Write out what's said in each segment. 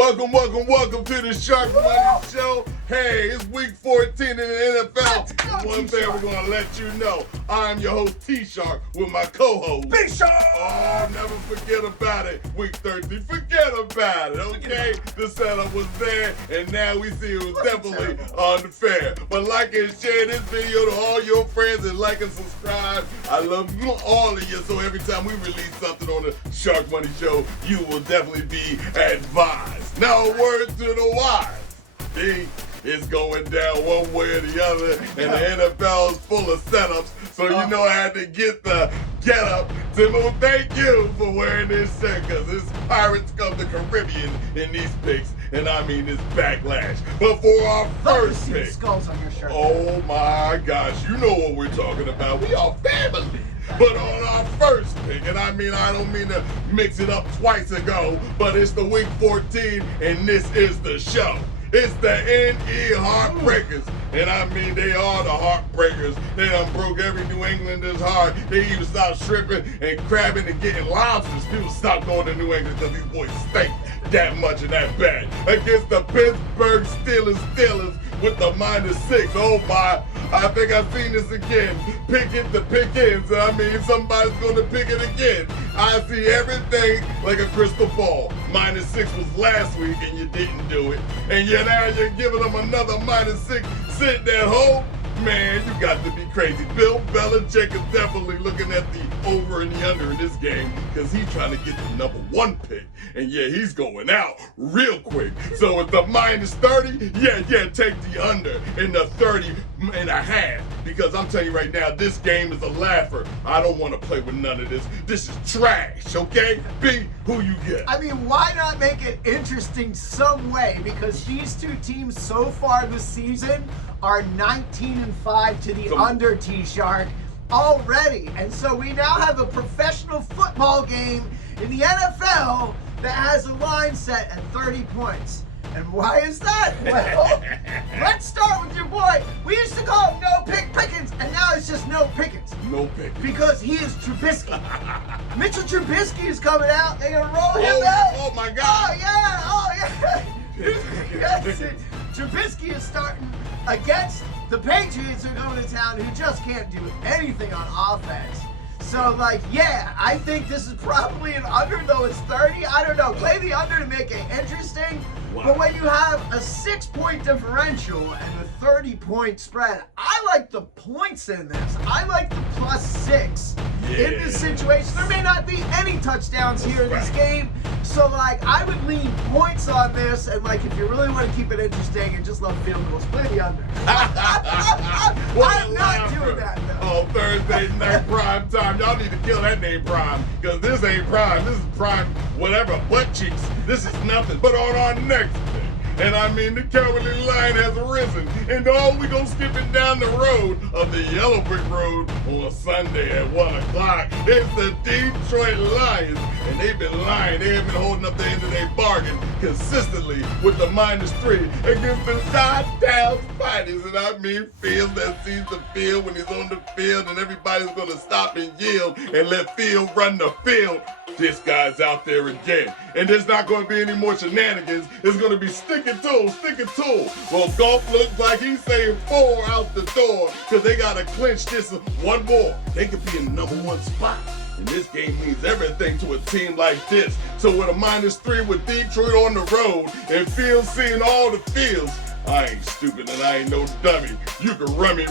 Welcome to the Sharkmoney show. Hey, it's week 14 in the NFL. One thing we're going to let you know, I'm your host T-Shark with my co-host Big Shark. Oh, never forget about it. Week 13, forget about it, okay? The setup was there, and now we see it was definitely unfair. But like and share this video to all your friends and like and subscribe. I love you, all of you, so every time we release something on the Sharkmoney show, you will definitely be advised. Now a word to the wise. See, it's going down one way or the other, and the NFL is full of setups, so you know I had to get up. Timo, thank you for wearing this shirt, because it's Pirates of the Caribbean in these picks, and I mean this backlash. But for our first pick, skulls on your shirt. Oh my gosh, you know what we're talking about. We are family. But on our first pick, and I don't mean to mix it up twice ago, but it's the week 14, and this is the show. It's the NE Heartbreakers. And I mean, they are the Heartbreakers. They done broke every New Englander's heart. They even stopped shrimping and crabbing and getting lobsters. People stopped going to New England because these boys stink that much and that bad. Against the Pittsburgh Steelers with the -6. Oh my, I think I've seen this again. Pick it to pick ends. I mean, somebody's going to pick it again. I see everything like a crystal ball. -6 was last week and you didn't do it. And yet now you're giving them another -6 sitting at home. Man, you got to be crazy. Bill Belichick is definitely looking at the over and the under in this game because he's trying to get the #1 pick. And yeah, he's going out real quick. So with the -30, yeah, take the under in the 30.5. Because I'm telling you right now, this game is a laugher. I don't want to play with none of this. This is trash, okay? B, who you get? I mean, why not make it interesting some way? Because these two teams so far this season are 19-5 to the under, T-Shark, already. And so we now have a professional football game in the NFL that has a line set at 30 points. And why is that? Well, let's start with your boy. We used to call him No Pick Pickens, and now it's just No Pickens. No Pickens. Because he is Trubisky. Mitchell Trubisky is coming out. They're going to roll him out. Oh, my God. Oh, yeah. Yes, Trubisky is starting against the Patriots who are going to town who just can't do anything on offense. So, yeah, I think this is probably an under, though it's 30. I don't know. Play the under to make it interesting. Wow. But when you have a 6-point differential and a 30-point spread, I like the points in this. I like the +6 in this situation. There may not be any touchdowns here in this game. So, I would lean points on this. And, if you really want to keep it interesting and just love field goals, play the under. I'm not doing that, though. Oh, Thursday night prime time. Y'all need to kill that name Prime, because this ain't Prime. This is Prime whatever, butt cheeks. This is nothing. But on our next pick, and I mean the Cowardly Lion has arisen, and we go skipping down the road of the Yellow Brick Road on Sunday at 1 o'clock. It's the Detroit Lions, and they've been lying. They haven't been holding up the end of their bargain consistently with the -3 against the Dallas Fighters. And I mean Fields that sees the field when he's on the field, and everybody's going to stop and yield and let Field run the field. This guy's out there again. And there's not going to be any more shenanigans. It's going to be stick it to. Well, Golf looks like he's saying 4 out the door because they got to clinch this one more. They could be in the #1 spot. And this game means everything to a team like this. So with a -3 with Detroit on the road and Fields seeing all the fields, I ain't stupid and I ain't no dummy. You can rummy.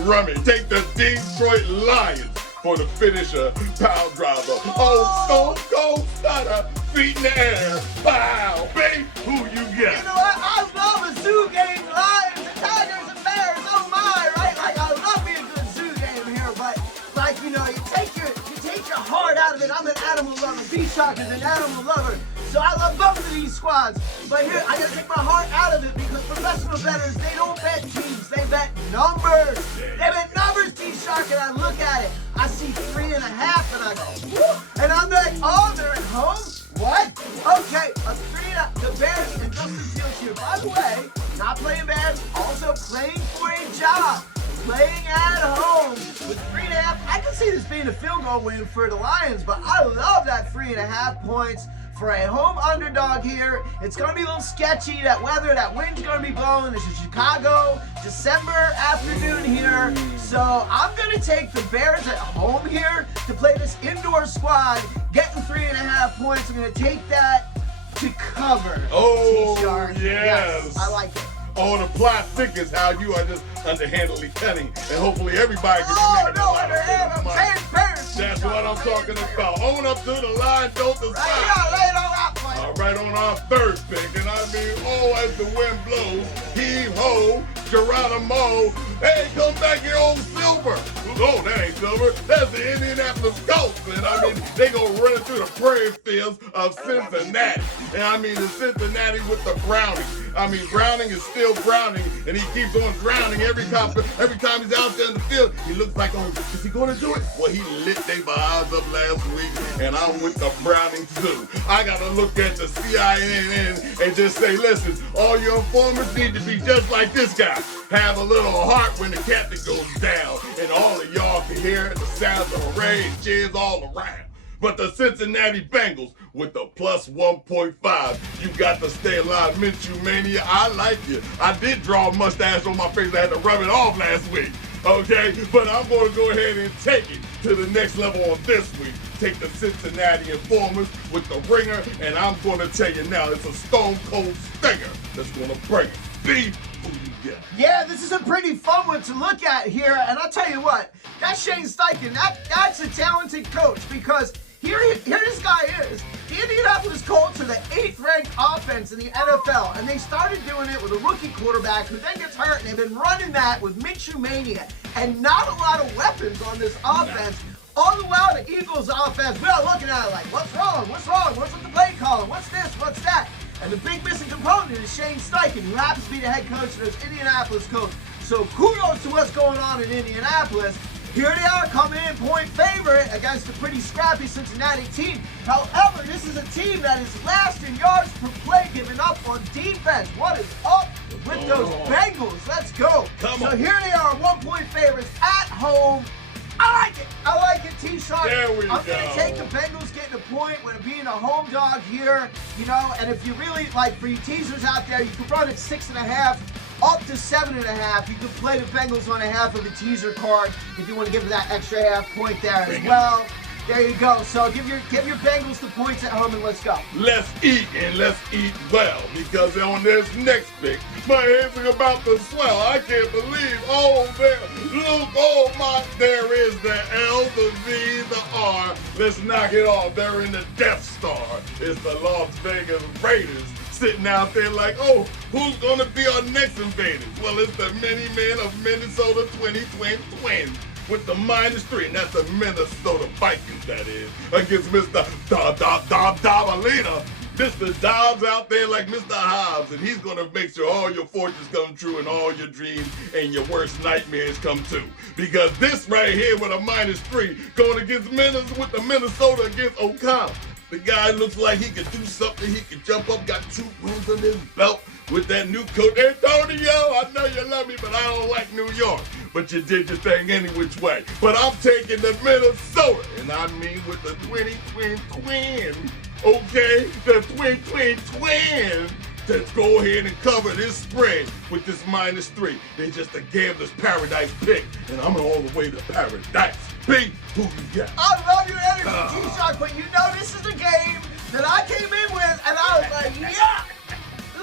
Take the Detroit Lions for the finisher, power driver. Oh, Stone Cold Stunner, feet in the air. Wow, babe, who you got? You know what? I love a zoo game, lions and tigers and bears. Oh my, right? I love me a good zoo game here, but you take your heart out of it. I'm an animal lover. B-Shark is an animal lover. So I love both of these squads. But here, I gotta take my heart out of it because professional bettors, they don't bet teams, they bet numbers. They bet numbers, T-Shark, and I look at it. I see 3.5 and I go, whoop. And I'm like, oh, they're at home? What? Okay, a 3.5. The Bears and Justin Fields here. By the way, not playing bad, also playing for a job. Playing at home with 3.5. I can see this being a field goal win for the Lions, but I love that 3.5 points for a home underdog here. It's going to be a little sketchy. That weather, that wind's going to be blowing. This is Chicago, December afternoon here. So I'm going to take the Bears at home here to play this indoor squad, getting 3.5 points. I'm going to take that to cover. Oh, T-Shark. yes. I like it. Oh, the plot thickens how you are just underhandedly cutting, and hopefully everybody can Oh, make no, a lot of underhand. I'm money. transparent. That's what I'm talking about. On up to the line, don't decide. Right on that point. All right, on our third pick, and I mean, oh, as the wind blows, heave ho, Geronimo, hey, come back here, old Silver. Oh, that ain't Silver, that's the Indianapolis Colts, and I mean, they gonna run it through the prairie fields of Cincinnati, and I mean, the Cincinnati with the Browning. I mean, Browning is still Browning, and he keeps on drowning every time he's out there in the field. He looks like, oh, is he going to do it? Well, he lit their eyes up last week, and I'm with the Browning too. I got to look at the CNN and just say, listen, all your informers need to be just like this guy. Have a little heart when the captain goes down, and all of y'all can hear the sounds of hooray and cheers all around. But the Cincinnati Bengals with the plus 1.5. You got to stay alive, Minshew Mania. I like you. I did draw a mustache on my face. I had to rub it off last week. Okay? But I'm going to go ahead and take it to the next level on this week. Take the Cincinnati Informers with the ringer, and I'm going to tell you now, it's a stone cold stinger that's going to bring it. See who you get. Yeah, this is a pretty fun one to look at here, and I'll tell you what, that Shane Steichen, that's a talented coach, because here this guy is. The Indianapolis Colts are the 8th ranked offense in the NFL, and they started doing it with a rookie quarterback who then gets hurt, and they've been running that with Minshew Mania, and not a lot of weapons on this offense. All the while, the Eagles offense, we're looking at it like, what's wrong? What's wrong? What's with the play calling? What's this? What's that? And the big missing component is Shane Steichen, who happens to be the head coach of this Indianapolis Colts. So kudos to what's going on in Indianapolis. Here they are coming in point favorite against a pretty scrappy Cincinnati team. However, this is a team that is last in yards per play given up on defense. What is up with those Bengals? Let's go. So here they are, 1-point favorites at home. I like it. I like it, T-Shark. There we I'm go. going to take the Bengals getting a point when being a home dog here, you know, and if you really, like, for you teasers out there, you can run at 6.5 up to 7.5. You can play the Bengals on a half of the teaser card if you want to give it that extra half point there as well. There you go. So give your Bengals the points at home and let's go. Let's eat and let's eat well, because on this next pick, my hands are about to swell. I can't believe, oh, there, look, oh my, there is the L, the V, the R. Let's knock it off. They're in the Death Star. It's the Las Vegas Raiders sitting out there like, oh, who's going to be our next invaders? Well, it's the mini-men of Minnesota 2020 Twins. With the -3, and that's the Minnesota Vikings, that is, against Mr. Dabalina. Mr. Dobbs out there like Mr. Hobbs, and he's going to make sure all your fortunes come true and all your dreams and your worst nightmares come true. Because this right here with a -3 going against Minnesota with the Minnesota against O'Connell. The guy looks like he could do something. He could jump up, got 2 wins under his belt with that new coach. Antonio, I know you love me, but I don't like New York. But you did your thing any which way. But I'm taking the Minnesota, and I mean with the twin, okay? The twin. Let's go ahead and cover this spread with this -3. They just a gambler's paradise pick, and I'm all the way to paradise. B, who you got? I love your energy, T-Shark, but you know this is a game that I came in with, and I was like, yeah!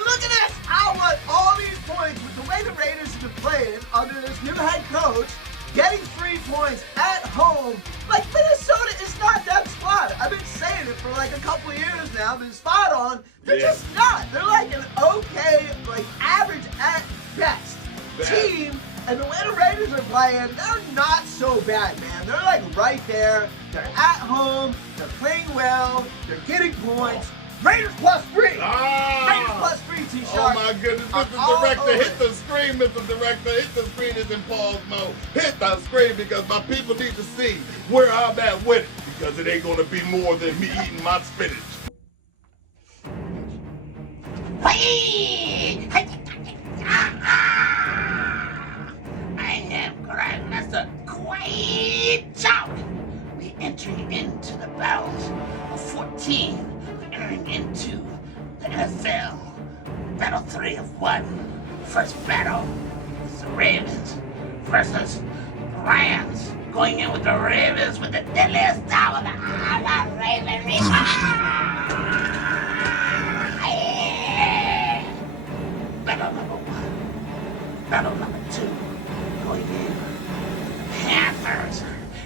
Look at this! I want all these points with the way the Raiders have been playing under this new head coach, getting 3 points at home. Like, Minnesota is not that squad. I've been saying it for like a couple of years now. I've been spot on. They're just not. They're like an okay, like average at best team. And the way the Raiders are playing, they're not so bad, man. They're like right there. They're at home. They're playing well. They're getting points. Raiders +3. Raiders +3, T-Shark. Oh my goodness, Mr. Director, hit the screen, Mr. Director. Hit the screen, it's in pause mode. Hit the screen because my people need to see where I'm at with it, because it ain't gonna be more than me eating my spinach. I am Grandmaster Quaid Chow. We entering into the bounds of 14 entering into the NFL Battle 3 of 1. First battle is the Ravens versus the Rams. Going in with the Ravens with the deadliest style of the Ravens. Battle number 1. Battle number 2. Going in with the Panthers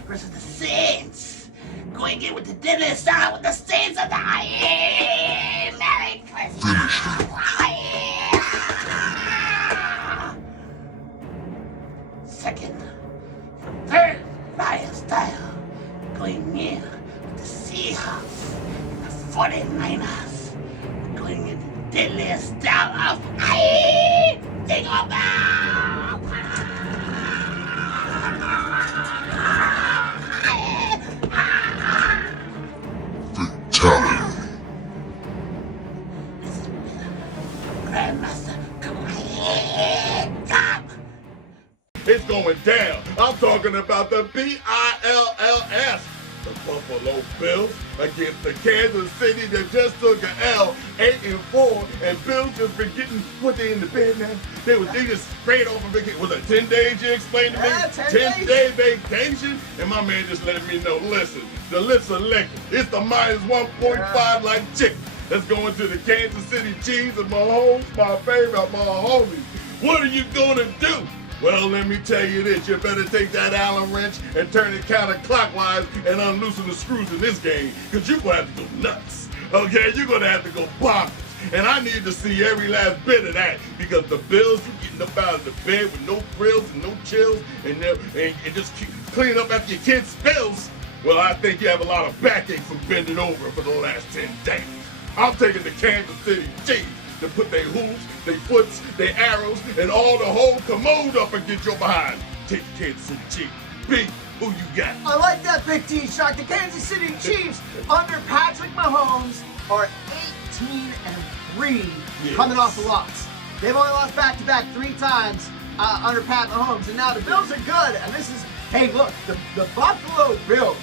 versus the Saints. Going in with the deadliest style with the Saints of the Merry Christmas. Second, third Lion style going in with the Seahawks and the 49ers. Going in the deadliest style of Jingle Bell. Fatality. This has been Grandmaster Cup. It's going down. I'm talking about the Bills. The Buffalo Bills against the Kansas City that just took an L, 8-4, and Bills just been getting, what, they in the bed now? They just straight off of vacation. Was it 10 days you explained to me? Yeah, 10 10-day vacation? And my man just letting me know, listen, the lips are licking. It's the minus 1.5 like chicken. Let's go into the Kansas City Chiefs and Mahomes, my favorite, my homies. What are you gonna do? Well, let me tell you this, you better take that Allen wrench and turn it counterclockwise and unloosen the screws in this game, because you're going to have to go nuts, okay? You're going to have to go bonkers. And I need to see every last bit of that, because the Bills, you getting up out of the bed with no frills and no chills and just keep cleaning up after your kids' spills. Well, I think you have a lot of backache from bending over for the last 10 days. I'm taking the Kansas City Chiefs to put their hooves, their foots, their arrows, and all the whole commode up against your behind. Take the Kansas City Chiefs. B, who you got? I like that, Big T Shark. The Kansas City Chiefs under Patrick Mahomes are 18-3 coming off the loss. They've only lost back-to-back 3 times under Pat Mahomes, and now the Bills are good. And this is, hey, look, the Buffalo Bills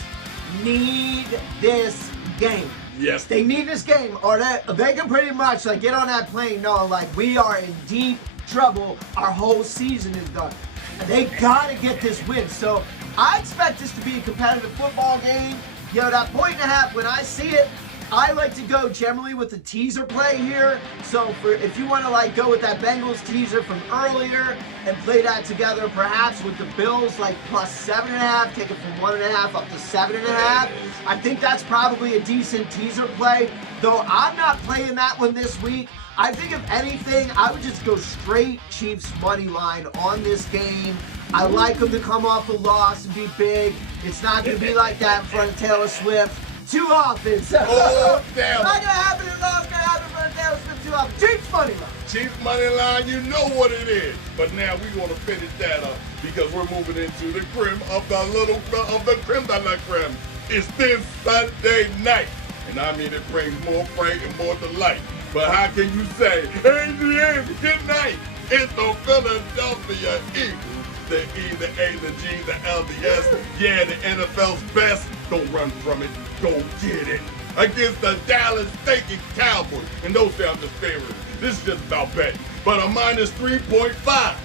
need this game. Yes. They need this game, or they can pretty much like get on that plane knowing like we are in deep trouble. Our whole season is done. And they gotta get this win. So I expect this to be a competitive football game. You know, that 1.5, when I see it, I like to go generally with the teaser play here. So if you want to like go with that Bengals teaser from earlier and play that together perhaps with the Bills like plus 7.5, take it from 1.5 up to 7.5. I think that's probably a decent teaser play, though I'm not playing that one this week. I think if anything, I would just go straight Chiefs money line on this game. I like them to come off a loss and be big. It's not going to be like that in front of Taylor Swift too often. So Oh, damn. it's not going to happen in Las Vegas. It's going to happen in front of Taylor Swift too often. Chiefs money line. Chiefs money line, you know what it is. But now we're going to finish that up because we're moving into the creme of the creme de la creme. It's this Sunday night. And I mean, it brings more fright and more delight. But how can you say, Adrian, good night? It's the Philadelphia Eagles. The E, the A, the G, the L, the S. Yeah, the NFL's best. Don't run from it. Go get it. Against the Dallas Stinking Cowboys. And don't say I'm just favoring. This is just about betting. But a minus 3.5. Oh,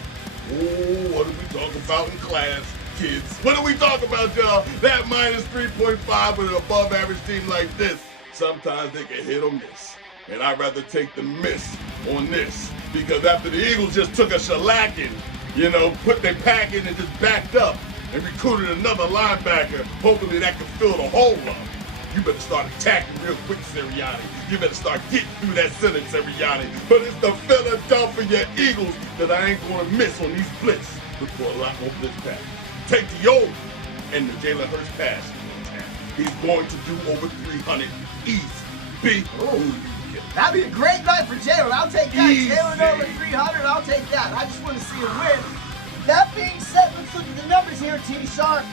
what are we talking about in class, kids? What are we talking about, y'all? That minus 3.5 with an above average team like this. Sometimes they can hit or miss. And I'd rather take the miss on this. Because after the Eagles just took a shellacking, you know, put their pack in and just backed up and recruited another linebacker, hopefully that can fill the hole up. You better start attacking real quick, Sirianni. You better start getting through that sentence, Sirianni. But it's the Philadelphia Eagles that I ain't going to miss on these blitz. Look for a lot more blitz pass. Take the over and the Jalen Hurts pass. He's going to do over 300 easy. Big. That'd be a great night for Jalen. I'll take that. Easy. Jalen over 300. I'll take that. I just want to see him win. That being said, let's look at the numbers here, T-Shark.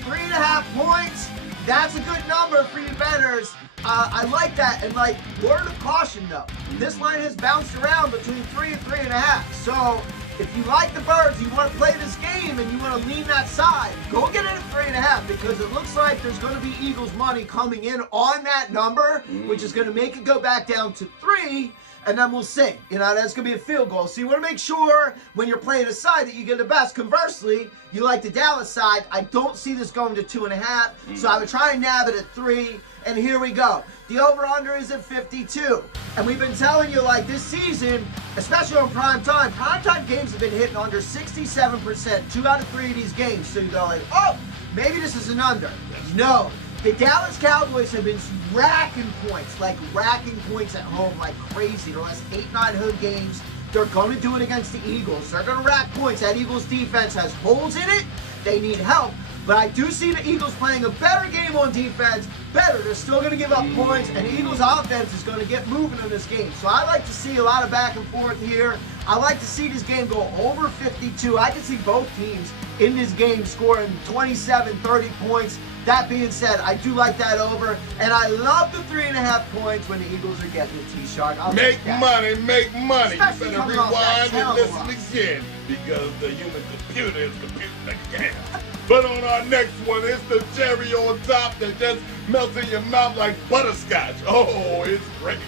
3.5 points. That's a good number for you bettors. I like that. And like, word of caution though, this line has bounced around between 3 and 3.5. So if you like the Birds, you want to play this game and you want to lean that side, go get it at 3.5 because it looks like there's going to be Eagles money coming in on that number, which is going to make it go back down to 3. And then we'll see. You know, that's going to be a field goal. So you want to make sure when you're playing a side that you get the best. Conversely, you like the Dallas side. I don't see this going to 2.5. So I would try and nab it at 3. And here we go. The over-under is at 52. And we've been telling you, like, this season, especially on primetime games have been hitting under 67%. 2 out of 3 of these games. So you go like, oh, maybe this is an under. No. The Dallas Cowboys have been racking points at home like crazy. The last 8-9 home games, they're going to do it against the Eagles. They're going to rack points. That Eagles defense has holes in it. They need help. But I do see the Eagles playing a better game on defense. Better. They're still going to give up points, and the Eagles offense is going to get moving in this game. So I like to see a lot of back and forth here. I like to see this game go over 52. I can see both teams in this game scoring 27, 30 points. That being said, I do like that over, and I love the 3.5 points when the Eagles are getting the T-Shark. Make money, make money. Especially You better coming off that rewind and listen televised. again because the human computer is computing again. But on our next one, it's the cherry on top that just melts in your mouth like butterscotch. Oh, it's crazy.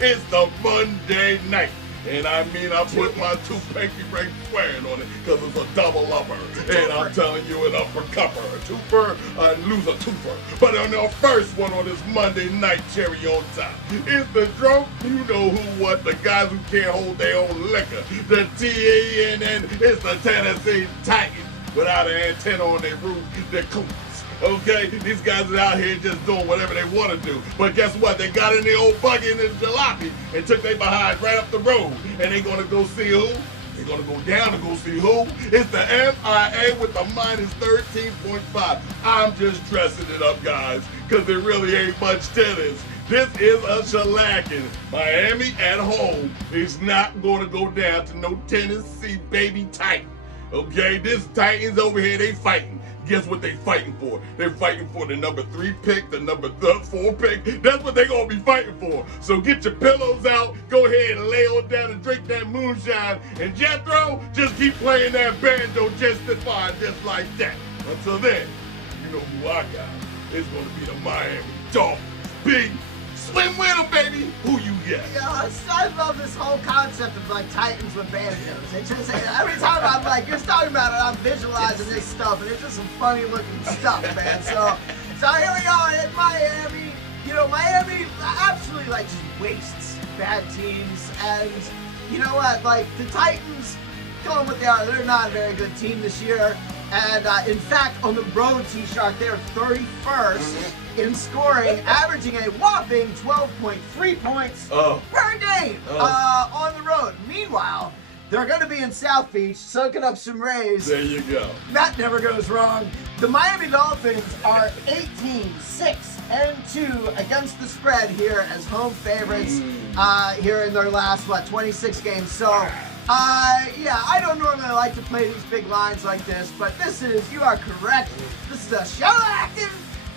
It's the Monday night. And I mean, I put my two pinky ring squaring on it because it's a double upper. And I'm telling you, an uppercupper, a twofer, and lose a twofer. But on our first one on this Monday night cherry on top, it's the drunk, you know who, what, the guys who can't hold their own liquor. The TANN, it's the Tennessee Titans without an antenna on their roof, the Colts. Okay, these guys are out here just doing whatever they want to do. But guess what? They got in the old buggy and the jalopy and took their behind right up the road. And they gonna go see who? They're gonna go down to go see who? It's the MIA with the minus 13.5. I'm just dressing it up, guys, because there really ain't much to this. This is a shellacking. Miami at home is not gonna go down to no Tennessee baby Titan. Okay, this Titans over here, they fighting. Guess what they fighting for? They're fighting for the number 3 pick, the number 4 pick. That's what they're going to be fighting for. So get your pillows out, go ahead and lay on down and drink that moonshine. And Jethro, just keep playing that banjo just fine, just like that. Until then, you know who I got. It's going to be the Miami Dolphins. Big swim with them, baby. Who you get? Yeah, I love this whole concept of like Titans with banjos. It just every time I'm like, you're talking about it, I'm visualizing this stuff, and it's just some funny looking stuff, man. So here we are in Miami. You know, Miami absolutely like just wastes bad teams, and you know what? Like the Titans, going what they are, they're not a very good team this year. And in fact, on the road, T-Shark, they're 31st in scoring, averaging a whopping 12.3 points per game on the road. Meanwhile, they're going to be in South Beach, soaking up some rays. There you go. That never goes wrong. The Miami Dolphins are 18-6-2 against the spread here as home favorites here in their last, 26 games. So, yeah, I don't normally like to play these big lines like this, but you are correct. This is a shellacking.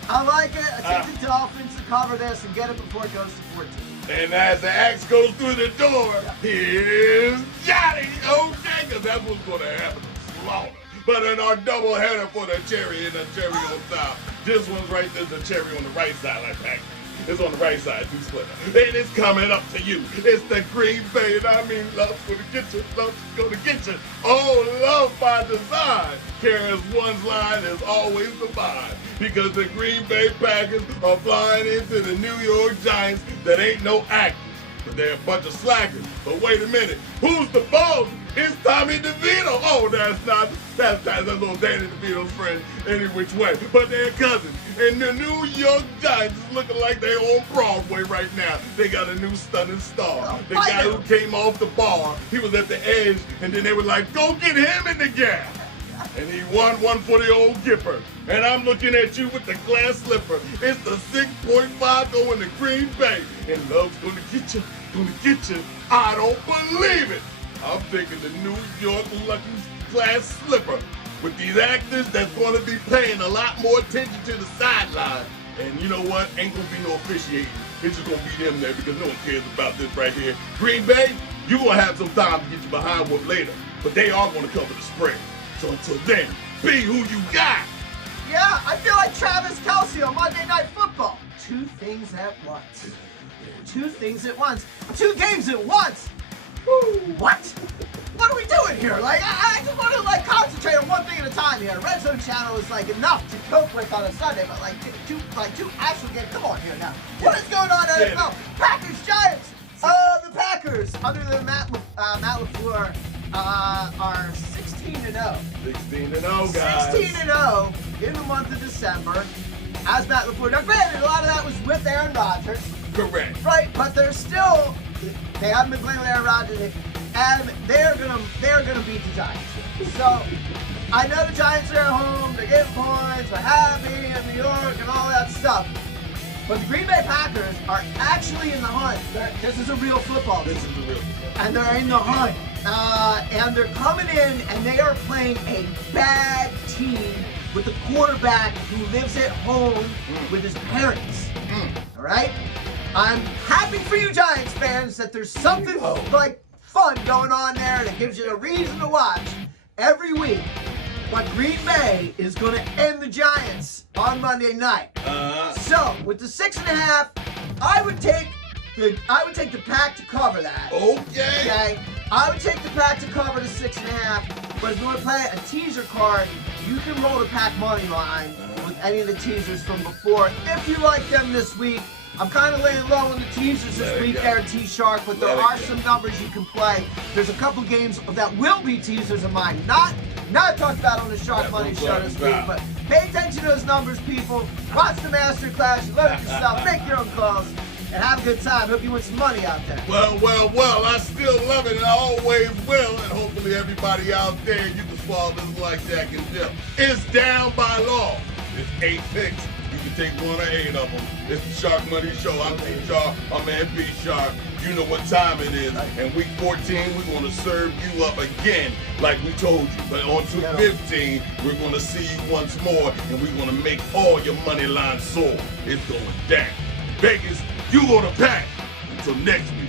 I like it. I take the Dolphins to cover this and get it before it goes to 14. And as the axe goes through the door, here's Johnny. Okay, because that's what's going to happen. Slaughter. But in our double header for the cherry and the cherry on top, this one's right there, the cherry on the right side, like pack. It's on the right side, 2 splitter. And it's coming up to you. It's the Green Bay, and I mean, love's gonna get you, love's gonna get you. Oh, love by design. Carries one's line is always the vibe. Because the Green Bay Packers are flying into the New York Giants that ain't no actors, but they're a bunch of slackers. But wait a minute, who's the boss? It's Tommy DeVito. Oh, that's little Danny DeVito's friend any which way. But they're cousins. And the New York Giants is looking like they're on Broadway right now. They got a new stunning star. The guy who came off the bar, he was at the edge, and then they were like, go get him in the gap. And he won one for the old Gipper. And I'm looking at you with the glass slipper. It's the 6.5 going to Green Bay. And love's gonna get you, gonna get you. I don't believe it. I'm thinking the New York Lucky glass slipper with these actors that's going to be paying a lot more attention to the sideline. And you know what? Ain't going to be no officiating. It's just going to be them there because no one cares about this right here. Green Bay, you're going to have some time to get you behind whoop later. but they are going to cover the spread. So until then, be who you got. Yeah, I feel like Travis Kelce on Monday Night Football. Two things at once. Two things at once. Two games at once. Woo. What? What are we doing here? Like, I just want to like concentrate on one thing at a time here. Red Zone Channel is like enough to cope with on a Sunday, but like two actual games. Come on here now. What is going on in NFL? Packers, Giants. The Packers under the Matt LaFleur are 16-0. 16-0, guys. 16-0 in the month of December as Matt LaFleur. Now, granted, a lot of that was with Aaron Rodgers. Correct. Right, but they haven't been playing with Aaron Rodgers, and they're gonna beat the Giants. So I know the Giants are at home, they're getting points, they're happy in New York and all that stuff. But the Green Bay Packers are actually in the hunt. This is a real football team. This is the real. And they're in the hunt. And they're coming in and they are playing a bad team with the quarterback who lives at home with his parents. All right? I'm happy for you Giants fans that there's something like fun going on there that gives you a reason to watch every week. But Green Bay is going to end the Giants on Monday night. So with the 6.5, I would take the Pack to cover that. Okay. I would take the Pack to cover the 6.5. But if you want to play a teaser card, you can roll the Pack money line with any of the teasers from before if you like them this week. I'm kind of laying low on the teasers this week there at T-Shark, but there are some numbers you can play. There's a couple games that will be teasers of mine, not talked about on the Sharkmoney show this week, but pay attention to those numbers, people. Watch the masterclass, you learn it yourself, make your own calls, and have a good time. Hope you win some money out there. Well, I still love it and I always will, and hopefully everybody out there, you can swallow this like Jack and Jill. It's down by law. It's 8 picks. You can take 1 or 8 of them. It's the Sharkmoney Show. I'm T-Shark. I'm man B-Shark. You know what time it is. And week 14, we're going to serve you up again like we told you. But on to 15, we're going to see you once more, and we're going to make all your money line soar. It's going down. Vegas, you on the Pack. Until next week.